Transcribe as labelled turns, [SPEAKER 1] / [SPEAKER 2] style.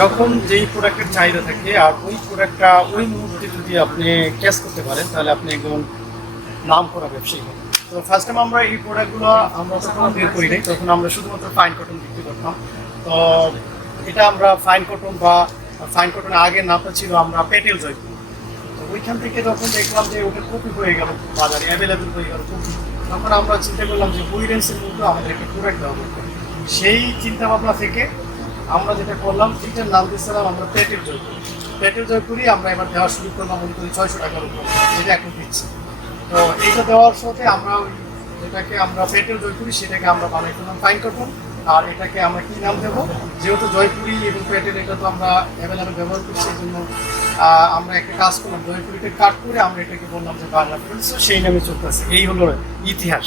[SPEAKER 1] যখন যেই প্রোডাক্টের চাহিদা থাকে, আর ওই প্রোডাক্টটা ওই মুহূর্তে যদি আপনি ক্যাচ করতে পারেন, তাহলে আপনি একজন নাম করা ব্যবসায়ী হবেন। তো ফার্স্ট টাইম আমরা এই প্রোডাক্টগুলো আমরা তখন বের করি নাই, তখন আমরা শুধুমাত্র ফাইন কটন বিক্রি করতাম। তো এটা আমরা ফাইন কটন বা ফাইন কটনের আগের নামটা ছিল আমরা পেটেল জয়পুর তো ওইখান থেকে যখন দেখলাম যে ওটা কপি হয়ে গেল বাজারে অ্যাভেলেবেল হয়ে গেল কপি, তখন আমরা চিন্তা করলাম যে ওই রেঞ্জের মধ্যে আমাদের একটা প্রোডাক্ট দেওয়া সেই চিন্তা ভাবনা থেকে আমরা যেটা করলাম এটার নাম দিয়েছিলাম আমরা পেটেল জয়পুর পেটেল জয়পুরই আমরা এবার দেওয়া শুরু করলাম, মনে করি ছয়শো টাকার উপর। যেটা এখন দিচ্ছি। তো এইটা দেওয়ার সাথে আমরা ওই যেটাকে আমরা পেটেল জয়পুরি সেটাকে আমরা বানাই করলাম ফাইন কটন আর এটাকে আমরা কি নাম দেবো? যেহেতু জয়পুরি এবং পেটের এটা তো আমরা অ্যাভেলেবেল ব্যবহার করছি সেই জন্য আমরা একটা কাজ করলাম। জয়পুরিকে কাট করে আমরা এটাকে বললাম যে বাংলা সেই নামে চলতেছে। এই হলো ইতিহাস।